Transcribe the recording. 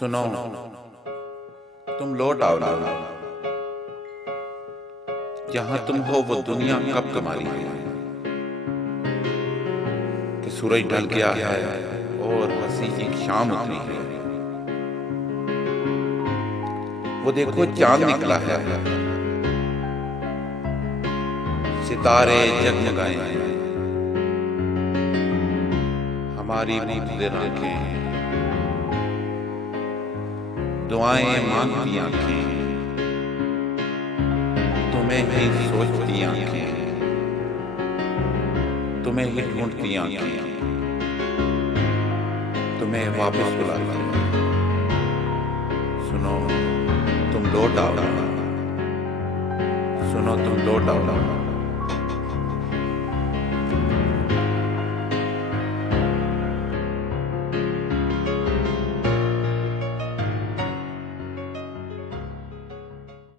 सुनो, तुम लौट आओ ना। जहां तुम हो वो दुनिया कब तुम्हारी है कि सूरज ढल गया है और हंसी एक शाम उतरी है। वो देखो चांद निकला है, सितारे जगमगाए हैं, हमारी मुंतज़िर आंखें, दुआएं मांगती आंखें, तुम्हें ही सोचती आंखें, तुम्हें ही ढूंढती आंखें, तुम्हें वापस बुलाती हैं। सुनो, तुम लौट आओ, सुनो तुम लौट आओ।